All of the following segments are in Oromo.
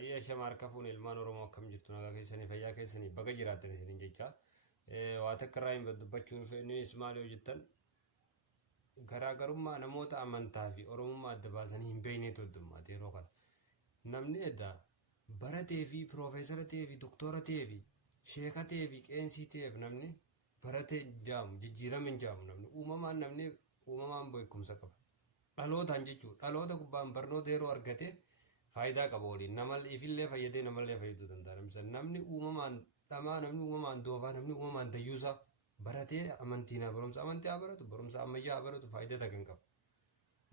Ayya shamaar kafuun ilmaan Oromoo akkam jirtu nagaa keessanii fayyaa keessanii baga jiraatan isiniin jecha waa takka irraa hin dubbachuun fedhinis maal yoo jettan garaagarummaa namoota amantaa fi Oromummaa adda baasanii hin beekneetu heddummaate yeroo kana namni edda baratee fi piroofeesara ta'ee fi doktora ta'ee fi sheeka ta'ee fi qeensii ta'eef namni baratee jaamu jijjiirame hin jaamu namni uumamaan beekumsa qaba dhalootaan jechuudha dhaloota gubbaan barnoota yeroo argate faayidaa qaba waliin nama ifillee fayyadee namallee fayyaduu danda'a namni uumamaan dhamaa namni uumamaan doofaa namni uumamaan dayyuusaa baratee amantiinaa amantii haa baratu barumsa ammayyaa haa baratu faayidaa takkan qaba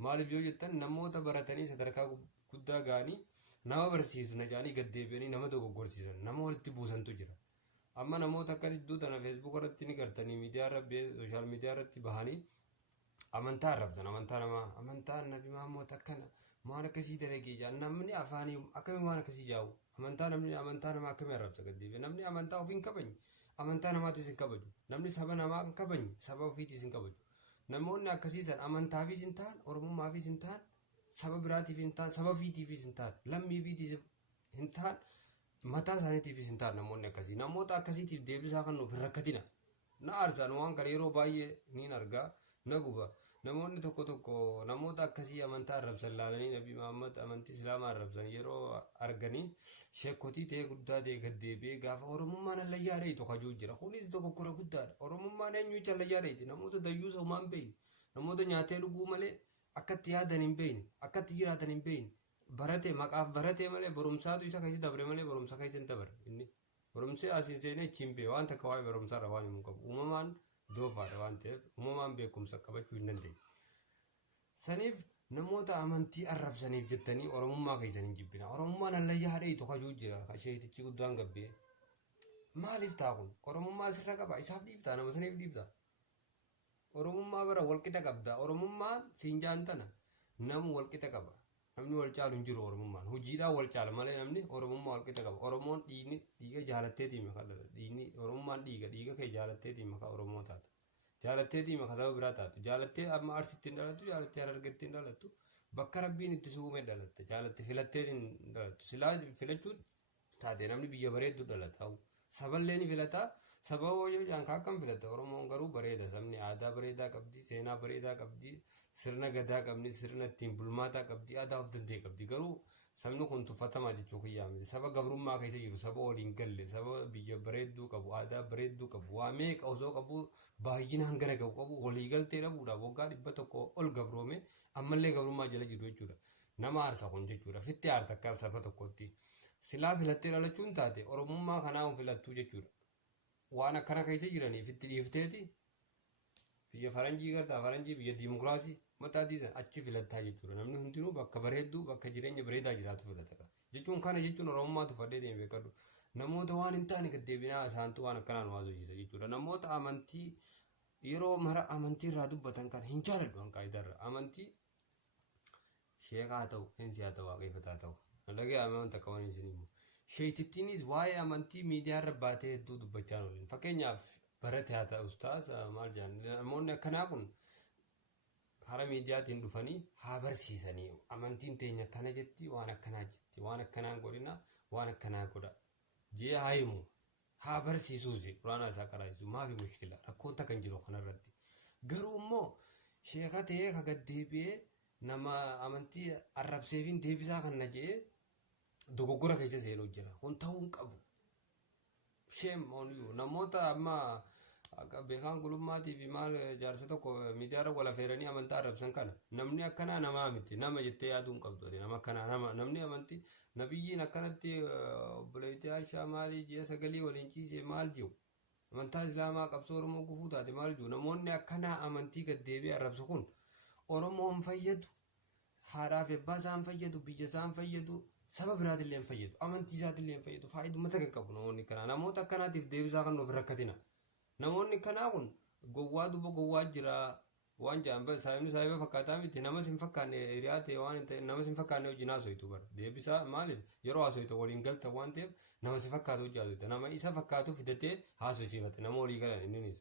maaliif yoo jettan namoota baratanii sadarkaa guddaa ga'anii nama barsiisu na jaanii gaddeebi'anii nama dogoggorsiisan nama walitti buusantu jira amma namoota akka iddoo tana feesbuuk irratti ni gartanii miidiyaa irratti sooshaal miidiyaa irratti bahanii amantaa arrabsan amantaa namaa amantaa nabi Muhammad akkana maan akkasii dalagee jaan namni afaanii akkami waan akkasii jaa'u amantaa namaa akkami arrabsa gaddeebi'e namni amantaa ofii hin kabajne amantaa namaatis hin kabaju namni saba namaa hin kabajne saba ofiitis hin kabaju namoonni akkasiisan amantaafis hin ta'an oromummaafis hin ta'an saba biraatiif hin ta'an saba ofiitiifis hin ta'an lammiifiitiif hin ta'an mataa isaaniitiifis hin ta'an namoonni akkasii namoota akkasiitiif deebisaa kan nuuf hin rakkatina na aarsaan waan kana yeroo baay'ee niin argaa na guba namoonni tokko namoota akkasii amantaa arrabsan laalanii nabi Muhammad amantii islaamaa arrabsan yeroo arganii sheekotii ta'ee guddaa ta'e gaddeebi'ee gaafa oromummaan allayyaa dheetu kajuu jira kunis tokkokkora guddaadha oromummaan eenyuuchi allayyaa dheeti namoota dayyuusa uumaan beeyne namoota nyaatee dhuguu malee akkatti yaadan hin beeyne akkatti jiraatan hin beeyne barate maqaaf barate malee barumsaatu isa keessa dabre malee barumsa keessa hin dabre inni barumsee asiin seenee achiin bee waan takka waa'ee barumsaarra waan himu qabu uumamaan doofaadha waan ta'eef uumamaan beekumsa qabachuu hin dandeenye. Saniif namoota amantii arrabsaniif jettanii oromummaa keessan hin jibbina. Oromummaan allayyaa dheetu kajuu jira kasheetichi guddaan gabbee. Maaliif ta'a kun? Oromummaa sirra qaba isaaf dhiiftaa nama saniif dhiiftaa. Oromummaa bara walqixa qabda. Oromummaan siin jaantana namu walqixa qaba. Namni wal caalu hin jiru oromummaan. Hojiidhaan wal caala malee namni oromummaa walqixa qaba. Oromoon dhiiga jaalatteetiin maka dhiigni oromummaan dhiiga kee jaalatteetiin maka oromoo taatu. Jaalatteetiin maka saba biraa taatu. Jaalattee amma arsittiin dhalatu jaalattee harargettiin dhalatu. Bakka rabbiin itti suumee dhalatte jaalattee filatteetiin dhalatu. Silaa filachuun taate namni biyya bareeddu dhalata. Saballee ni filataa. Saba hooyyoo jaankaa akkam filata Oromoon garuu bareeda sabni aadaa bareedaa qabdi seenaa bareedaa qabdi sirna gadaa qabdi sirna ittiin bulmaataa qabdi aadaa of danda'e qabdi garuu sabni kun tuffatamaa jechuu kiyyaa miti saba gabrummaa keessa jiru saba waliin galle saba biyya bareedduu qabu aadaa bareedduu qabu waa meeqa osoo qabu baay'inaan gara gabu qabu walii galtee dhabuudhaaf waggaa 100 ol gabroome ammallee gabrummaa jala jiru jechuudha nama aarsa kun jechuudha fitti aarta akka saba tokkotti silaa filattee dhalachuun taate oromummaa kanaa filattuu jechuudha. Waan akkana keessa jiraniif itti dhiifteeti biyya faranjii gartaa faranjii biyya diimokiraasii mataa diisan achi filattaa jechuudha namni hundinuu bakka bareedduu bakka jireenya bareedaa jiraatu filata jechuun kana jechuun oromummaatu fadhee deemee beekadhu namoota waan hin taane gaddeebinaa isaantu waan akkanaan waasosiisa jechuudha namoota amantii yeroo mara amantii irraa dubbatan kana hin jaaladhu hanqaayidarra amantii sheekaa haa ta'u eensi haa ta'u waaqeffataa ta'u nalagee amanta qaban isiniimu. Sheetittiinis waa'ee amantii miidiyaa irra baatee hedduu dubbachaa oolin. Fakkeenyaaf barate haa ta'us taas maal jedhan namoonni akkanaa kun hara miidiyaatiin dhufanii haa barsiisanii amantiin teenya akkana jetti waan akkanaa jetti waan akkanaan godhina waan akkanaa godha jee haa himu haa barsiisuusi quraana isaa qaraasu maafi mushkila rakkoota kan jiru kanarratti garuu immoo sheeka ta'ee ka gaddeebi'ee nama amantii arrabseefiin deebisaa kan na jee dogoggora keessa seenuu jira kun ta'uu hin qabu shame on you namoota amma beekaan gulummaatii fi maal jaarsa tokko miidiyaarra wal affeeranii amantaa arrabsan kana namni akkanaa namaa miti nama jettee yaaduu hin qabdu nama akkanaa namni amantii nabiyyiin akkanatti obboleettii Aishaa maalii ji'a 9 waliin ciisee maal jiru amantaa islaamaa qabsoo oromoo gufuu taate maal jiru namoonni akkanaa amantii gaddeebi'ee arrabsu kun oromoon fayyadu haadhaaf abbaa isaan fayyadu biyya isaan fayyadu saba biraatillee fayyadu amantii isaatillee fayyadu faayidummaa kan qabu namoonni kanaa namoota akkanaatiif deebisaa kan nuuf rakkatina namoonni kanaa kun gowwaa duuba gowwaa jira waan jedhan saayimni saayiba fakkaataa miti namas hin fakkaanne hiriyaa ta'e waan hin ta'e namas hin fakkaanne wajjin haasoitu bara deebisaa maaliif yeroo haasoitu waliin galta waan ta'eef namas hin fakkaatu wajjin haasoitu nama isa fakkaatu fidatee haasoisiifate nama walii galan inninis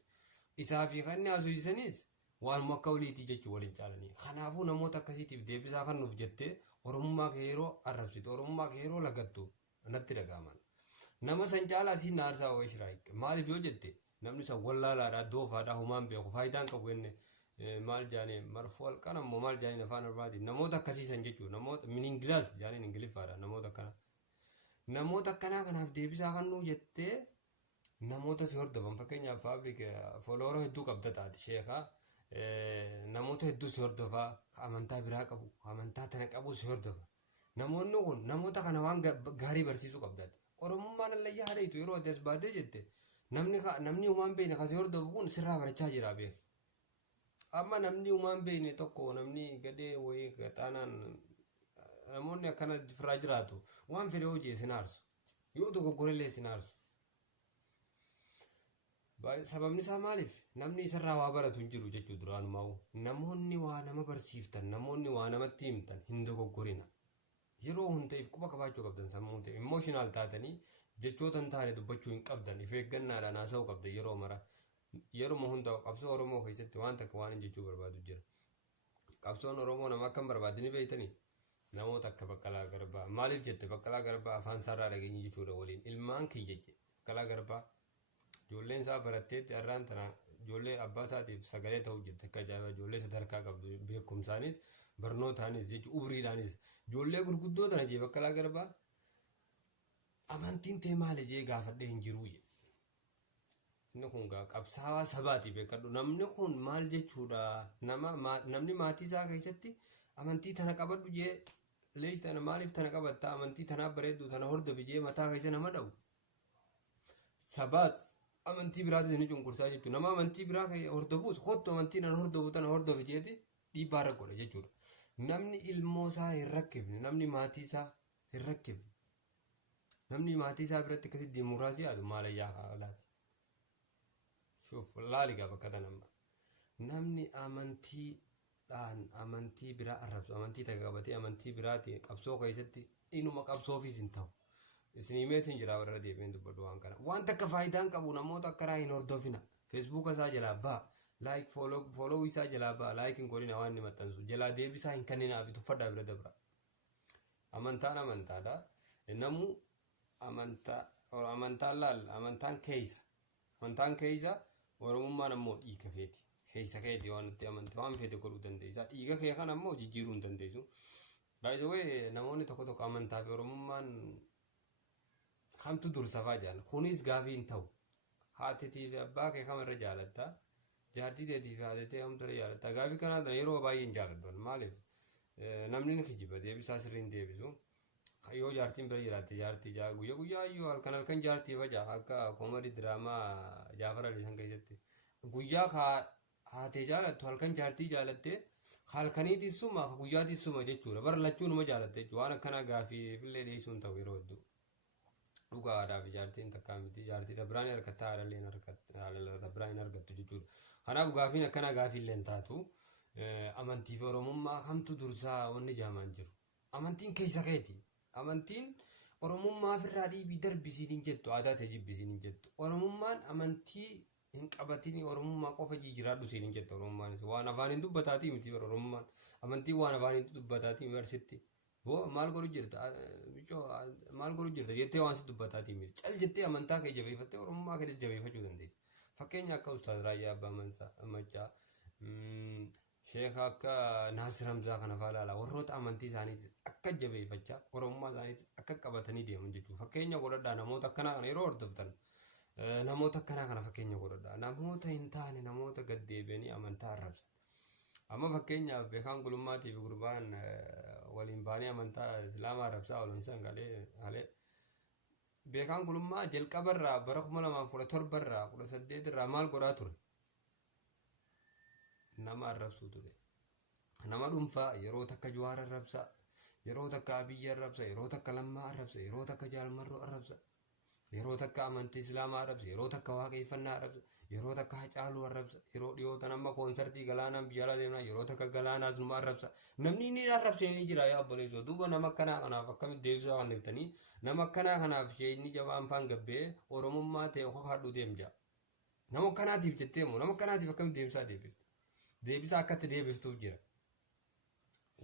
isaa fi kan inni haasoisisanis waan akka waliitii jechuu waliin caalanii kanaafuu namoota akkasiitiif deebisaa kan nuuf jettee oromummaa kee yeroo arrabsitu oromummaa kee yeroo lagattu natti dhagaaman nama san caalaa siin naarsaa wayii shiraayik maaliif yoo jette namni san wallaalaadhaa doofaadhaa humaan beeku faayidaan qabu enne maal jaanii marfuu halkan ammoo maal jaanii afaan ormaatiin namoota akkasiisan jechuudha namoota miniingilaas jaaniin ingiliffaadha namoota akkanaa kanaaf deebisaa kannuu jettee namoota si hordofan fakkeenyaaf fooloora hedduu qabda taati sheekaa namoota hedduu si hordofaa amantaa biraa qabu amantaa tana qabu si hordofa namoonni kun namoota kana waan gaarii barsiisuu qabdaati oromummaan allayyaa haadhaitu yeroo ati as baatee jette namni uumaan beekne kasi hordofu kun sirraa barachaa jira beeku amma namni uumaan beekne tokko namni gadee wayii gaxaanaan namoonni akkana firaa jiraatu waan fedhe hojii sinaarsu yoo tokko gorellee sinaarsu sababni isaa maaliif namni isarraa waa baratu hin jiru jechuu duraanumaa namoonni waa nama barsiiftan namoonni waa namatti himtan hin dogoggorina yeroo hundaaf quba qabaachuu qabdan sammuu ta'e imooshinaal taatanii jechoota hin taane dubbachuu hin qabdan if eeggannaadhaan haasa'uu qabdan yeroo mara yeroo hunda qabsoo oromoo keessatti waan takka waan jechuu barbaadu jira qabsoon oromoo nama akkam barbaadanii beeytanii namoota akka Baqqalaa Garbaa maaliif jette Baqqalaa Garbaa afaan isaarraa dhageenyi jechuudha waliin ilmaan kiyya jedhe Baqqalaa Garbaa ijoolleen isaa baratteetti har'aan tana ijoollee abbaa isaatiif sagalee ta'uu jirti akka ajaa'iba ijoollee sadarkaa qabdu beekumsaanis barnootaanis jechuun umriidhaanis ijoollee gurguddoo tana jee Baqqalaa Garbaa amantiin tee maali jee gaafadhee hin jiruu jedhe inni kun qabsaawaa sabaati beekadhu namni kun maal jechuudha namni maatii isaa keessatti amantii tana qabadhu jee lees tana maaliif tana qabatta amantii tanaa bareeddu tana hordofi jee mataa keessa nama dha'u sabaat amantii biraati isin cunqursaa jechuudha nama amantii biraa hordofuus kottu amantii nan hordofu tana hordofi jeeti dhiibbaa irra godha jechuudha namni ilmoo isaa hin rakkifne namni maatii isaa hin rakkifne namni maatii isaa biratti akkasitti diimokiraasii yaadu maalayyaa kaalaati shuuf laaligaa bakka tanamma namni amantii biraa arrabsu amantii takka qabatee amantii biraati qabsoo keessatti inuma qabsoofiis hin ta'u isiniimeetiin jira warra deebiin dubbadhu waan kana waan takka faayidaan qabu namoota akkanaa hin hordofina feesbuuka isaa jalaa baa laayik fooloo isaa jalaa baa laayik hin godhina waan inni maxxansu jalaa deebisaa hin kenninaaf tuffadhaa bira dabra amantaan amantaadha namuu amantaan laal amantaan keeysa oromummaan ammoo dhiiga keeti keeysa keeti waan itti amante waan fedhe godhuu dandeessa dhiiga kee kan ammoo jijjiiruu hin dandeessu baay'ee namoonni tokko amantaa fi oromummaan kamtu dursafaa jaalala kunis gaafii hin ta'u haatitii fi abbaa kee kamarra jaalatta jaartii teetii fi haatitii kamtu jaalatta gaafii kanaa yeroo baay'ee hin jaaladdoon maaliif namni ni kijiba deebisaa sirrii hin deebisu yoo jaartiin bira jiraatte jaartii guyyaa iyyuu halkan jaartii faja akka koomedii diraamaa Jaafar Aliisan keessatti guyyaa haatee jaalattu halkan jaartii jaalatte halkanii tissuma guyyaa tissuma jechuudha bara lachuu numa jaalatte jechuudha waan akkanaa gaafii fillee dhiyeessuun ta'u yeroo hedduu dhugaadhaa fi jaartiin takkaa miti jaartii biraan harkattaa haadhallee biraan argattu jechuudha kanaaf gaafiin akkanaa gaafiillee hin taatu amantii fi oromummaa kamtu dursaa wanni jaamaan jiru amantiin keessa keeti amantiin oromummaa ofirraa dhiibii darbisiin hin jettu aadaa ta'e jibbisiin hin jettu oromummaan amantii hin qabatin oromummaa qofa jijjiiraadhu siin hin jettu oromummaanis waan afaan hin dubbataatii miti oromummaan amantiin waan afaan hin dubbataatii barsitti maal godhu jirta jettee waan si dubbataatii miti cal jettee amantaa kee jabeeffattee oromummaa kee jabeeffachuu dandeessa fakkeenya akka ustaaz Raayyaa Abbaa Maccaa sheeka akka Naasir Hamzaa kana fa'aa ilaala warroota amantii isaaniitis akka jabeeffachaa oromummaa isaaniitis akka qabatanii deeman jechuudha fakkeenya godhadhaa namoota akkanaa kana yeroo hordoftan namoota akkanaa kana fakkeenya godhadhaa namoota hin taane namoota gad deebi'anii amantaa arrabsan amma fakkeenyaaf beekaan gulummaatii fi gurbaan waliin baanii amantaa islaamaa arrabsaa waliin san galee beekaan gulummaa jalqabarraa bara 2017 irraa 18 irraa maal godhaa ture nama arrabsuu ture nama dhuunfaa yeroo takka Jawaar arrabsa yeroo takka Abiyyi arrabsa yeroo takka Lammaa arrabsa yeroo takka Jaalmarroo arrabsa yeroo takka amantii islaamaa arrabsa yeroo takka waaqeffannaa arrabsa yeroo takka Hacaaluu arrabsa yeroo dhiyootan amma koonsartii galaanaan biyya alaa deemnaa yeroo takka galaanaas numa arrabsa namni inni arrabsee ni jira yaa obboleessoo duuba nama akkanaa kanaaf akkamitti deebisaa waan deebitanii nama akkanaa kanaaf isheen jabaan faan gabbee oromummaa ta'e hokkaadhu deemja nama akkanaatiif jettee immoo nama akkanaatiif akkamitti deebisaa deebifta deebisaa akkatti deebiftuuf jira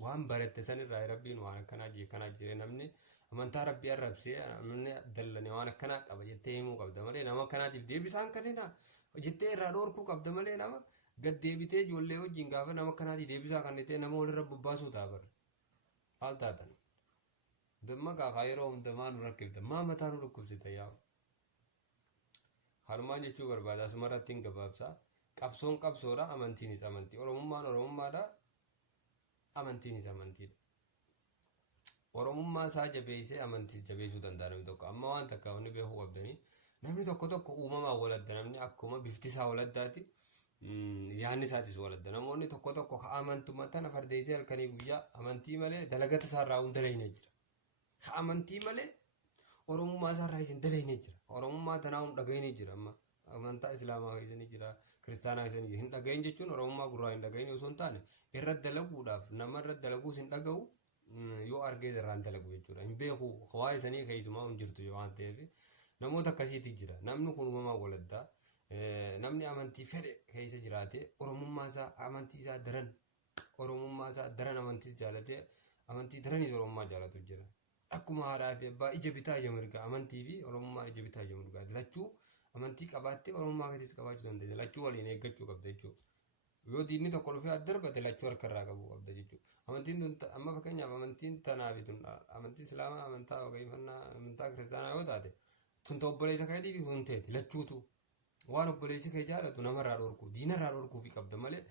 waan barate sanirraa rabbiin waan akkanaa jee namni amantaa rabbii arrabsee namni dallane waan akkanaa qaba jettee himuu qabda malee nama akkanaatiif deebisaan kannina jettee irraa dhoorkuu qabda malee nama gad deebitee ijoollee wajjin gaafa nama akkanaati deebisaa kannitee nama walirra bobbaasuu ta'a bara haal taatan damma qaaqa yeroo hundamaa nu rakkifta maa mataa nu dhukkubsita yaa harumaan jechuu barbaada asumarratti hin gabaabsaa qabsoon qabsoodha amantiinis amantii oromummaan oromummaadha amantiinis amantiidha oromummaa isaa jabeessee amantiis jabeessuu danda'a namni tokko amma waan takka wanni beekuu qabdanii namni tokko uumamaa waladda namni akkuma bifti isaa waladdaati yaanni isaatis waladda namoonni tokko amantuma tana fardeessee halkanii guyyaa amantii malee dalagata isaarraa hunda dalayne jira amantii malee oromummaa isaarraa isin dalayne jira oromummaa tanaa hunda dhagayne jira amma amantaa islaamaa keessanii jira kiristaanaa keessanii jira hin dhagayin jechuun oromummaa gurraa hin dhagayin osoo hin taane irratti dalaguudhaaf nama irratti dalaguus hin dhaga'u yoo argee irraan dalagu jechuudha hin beeku waa isanii keessumaa hin jirtu waan ta'eef namoota akkasiiti jira namni kun uumamaa waladdaa namni amantii fedhe keessa jiraate oromummaa isaa amantii isaa daran amantiis jaalatee amantii daranis oromummaa jaalatu jira akkuma haadhaa fi abbaa ija bitaa ija mirgaa amantii fi oromummaa ija bitaa ija mirgaa lachuu amantii qabaattee oromummaa keessa qabaachuu dandeenya lachuu waliin eeggachuu qabda jechuudha yoo diinni tokko dhufee addarbate lachuu harkarraa qabuu qabda jechuudha amantiin amma fakkeenyaaf amantiin tanaa fi amantii islaamaa amantaa waaqeffannaa amantaa kiristaanaa yoo taate tunta obboleessa keetiif hunteeti lachuutu waan obboleessi kee jaalatu namarraa dhorku diinarraa dhorkuufi qabda malee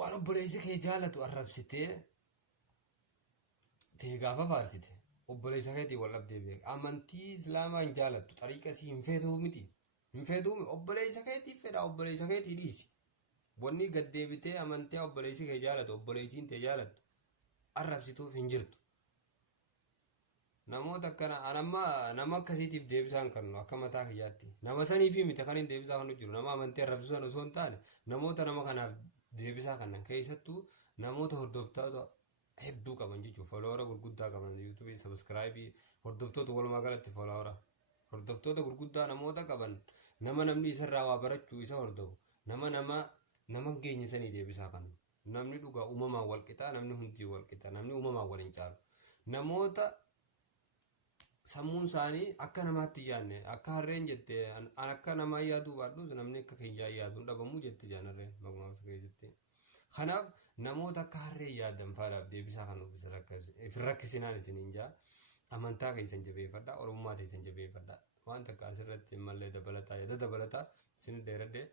waan obboleessi kee jaalatu arrabsitee ta'e gaafa faarsite obboleessa keetii wal dhabdee beeka amantii islaamaa hin jaalattu xariiqasii hin feetuu miti hin feetuu obboleessa keetiif fedha obboleessa keetii dhiisi wanni gad deebitee amantii obboleessi kee jaalatu obboleettiin ta'e jaalatu arrabsituuf hin jirtu namoota akkana nama akkasiitiif deebisaan kannu akka mataa kiyyaatti nama saniifi miti kan hin deebisaa kan jiru nama amantii arrabsuu sana osoo hin taane namoota nama kanaaf deebisaa kannan keessattuu namoota hordoftoota hedduu qaban jechuudha follower gurguddaa qaban yuutuubii sabiskiraayibii hordoftoota walumaa galatti follower hordoftoota gurguddaa namoota qaban nama namni isarraa waa barachuu isa hordofu nama geenye sanii deebisaa kannu namni dhugaa uumamaan wal qixaa namni hundi wal qixaa namni uumamaan wal hin caalu namoota sammuun isaanii akka namaatti yaadne akka harreen jette akka namaa yaaduu baadhuus namni akka keenyaa yaaduu dhabamuu jette jaanarreen magmaaksa kee jette kanaaf namoota akka harree yaadan faadhaaf deebisaa kan of rakkisinaan isiniin jaa amantaa keessan jabeeffadhaa oromummaa keessan jabeeffadhaa waan takka asirratti mallee dabalataa yaada dabalataa isin dheeradde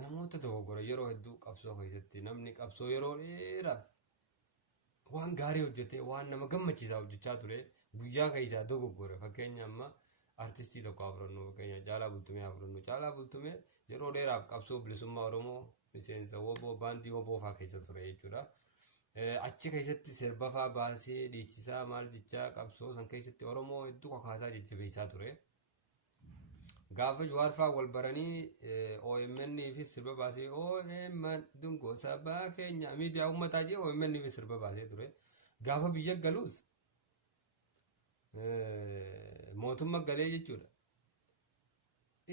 namoota dogoggora yeroo hedduu qabsoo keessatti namni qabsoo yeroo dheeraaf waan gaarii hojjetee waan nama gammachiisaa hojjechaa ture guyyaa keessaa dogoggora fakkeenya amma artistii tokko afrannu fakkeenya Caalaa Bultumee yeroo dheeraaf qabsoo bilisummaa Oromoo miseensa woboo baandii woboo faa keessa ture jechuudha achi keessatti sirba faa baasee dhiichisaa maal jechaa qabsoo san keessatti Oromoo hedduu kakaasaa jajjabeessaa ture gaafa Jawaar faa wal baranii OMN fi sirba baasee OMN dungo sabaa keenya miidiyaa uummataa jee OMN fi sirba baasee ture gaafa biyya galuus mootummaa galee jechuudha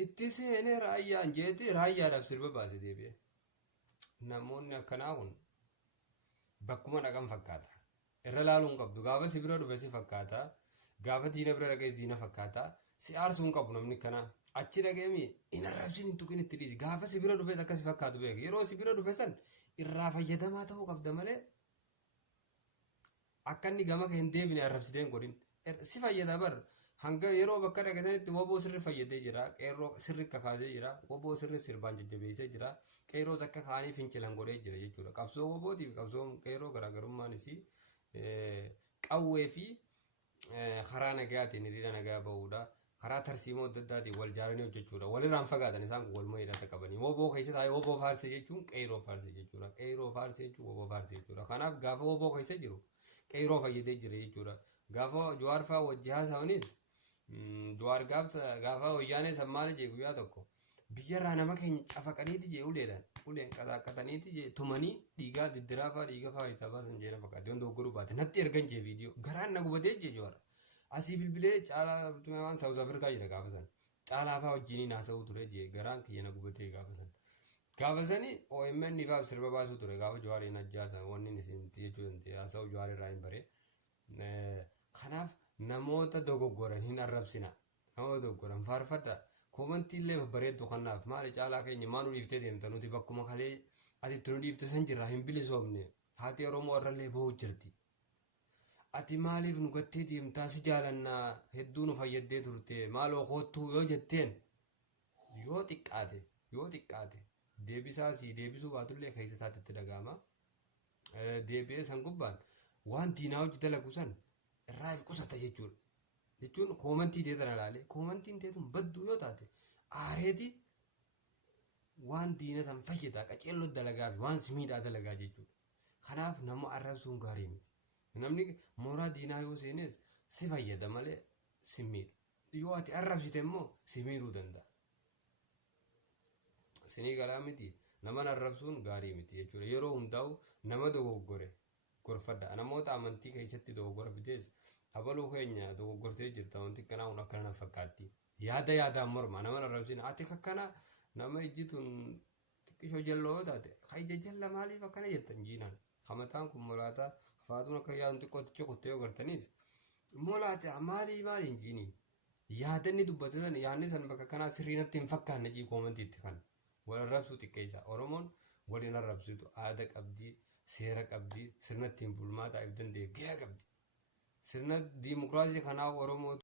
itti seenee raayyaan jeeti raayyaadhaaf sirba baasee deebi'e namoonni akkanaa kun bakkuma dhaqan fakkaata irra laaluun qabdu gaafa si bira dhufe si fakkaata gaafa diina bira dhaqee diina fakkaata si aarsuun qabu namni kanaa achi dhaqeemi hin arrabsin hin tuqin itti dhiisi gaafa si bira dhufes akka si fakkaatu beeku yeroo si bira dhufe san irraa fayyadamaa ta'uu qabda malee akka inni gama kee hin deebine arrabsitee hin godhin si fayyada bar hanga yeroo bakka dhaqe sanitti woboo sirri fayyadee jira qeerroo sirri kakaasee jira woboo sirri sirbaan jajjabeessee jira qeerroos akka kaanii fincilan godhee jira jechuudha qabsoo wobootiif qabsoo qeerroo garaagarummaan isii qawwee fi karaa nagayaatiin hiriira nagaa bahuudha karaa tarsiimoo adda addaatiin wal jaaranii hojjechuudha walirraan fagaatan isaan kun waluma hidhata qabanii woboo keessa taa'ee woboo faarsee jechuun qeerroo faarsee jechuudha qeerroo faarsee jechuun woboo faarsee jechuudha kanaaf gaafa woboo keessa jiru qeerroo fayyadee jira jechuudha gaafa Jawaar faa wajji haasa'anis Jawaar gaafa wayyaanee sammaala jee guyyaa tokko biyyarraa nama keenya cafaqaniiti jee uleen qaxaaqataniiti jee tumanii dhiigaa diddiraa faa dhiiga faa isaa baasan jeera fakkaate yoon doggoruu baate natti ergan jee viidiyoo garaan na gubatee jee Jawaar asii bilbilee Caalaa Bultumee waan Saawuz Afrikaa jira gaafa san Caalaa faa wajjiniin haasa'uu ture jee garaan kiyya na gubatee gaafa san Gaafa sanii OMN ifaaf sirba baasuu ture gaafa Jawaariin ajjaasan wanni isin jechuu danda'e haasa'u Jawaar irraa hin bare. Kanaaf namoota dogoggoran hin arrabsina. Namoota dogoggoran faarfadha. Koomantii illee bareeddu kanaaf maali caalaa keenya maal nu dhiiftee deemta nuti bakkuma kalee ati itti nu dhiifte san jirraa hin bilisoomne haati Oromoo irrallee ba'uu jirti. Ati maaliif nu gattee deemtaa si jaalannaa hedduu nu fayyaddee turte maaloo koottuu yoo jetteen yoo xiqqaate deebisuu baatullee keessa isaatti itti dhaga'ama. Deebi'ee san gubbaan waan diinaa hojii dalagu san irraa if qusata jechuudha. Jechuun koomantii teetan ilaalee koomantiin teetun badduu yoo taate aareeti waan diina san fayyada qaceelloo dalagaa fi waan simiidhaa dalagaa jechuudha. Kanaaf nama arrabsuun gaarii miti. Namni mooraa diinaa yoo seenes si fayyada malee si miidha. Yoo ati arrabsite immoo si miidhuu danda'a. Sinii galaa miti nama arrabsuun gaarii miti jechuudha. Yeroo hundaa'u nama dogoggore gorfadha. Namoota amantii keessatti dogoggora fides abaluu keenya dogoggortee jirta wanti akkanaa kun akkana fakkaatti. Yaadaan morma nama arrabsina ati akkana nama ijjituun xiqqishoo jalloo taate kaija jalla maaliif akkana jettan jiinaan. Hamataan kun molaataa faatuun akka yaadun xiqqooticha qottee yoo gartanis molaate maaliin jiiniin. Yaadanni dubbatan yaadni san bakka kanaa sirriinatti hin fakkaanne jii koomantiitti kan. Wal arrabsuu xiqqeessa. Oromoon waliin arrabsitu aadaa qabdi, seera qabdi, sirna ittiin bulmaataa if danda'e gahee qabdi. Sirna diimokiraasii kanaa Oromoo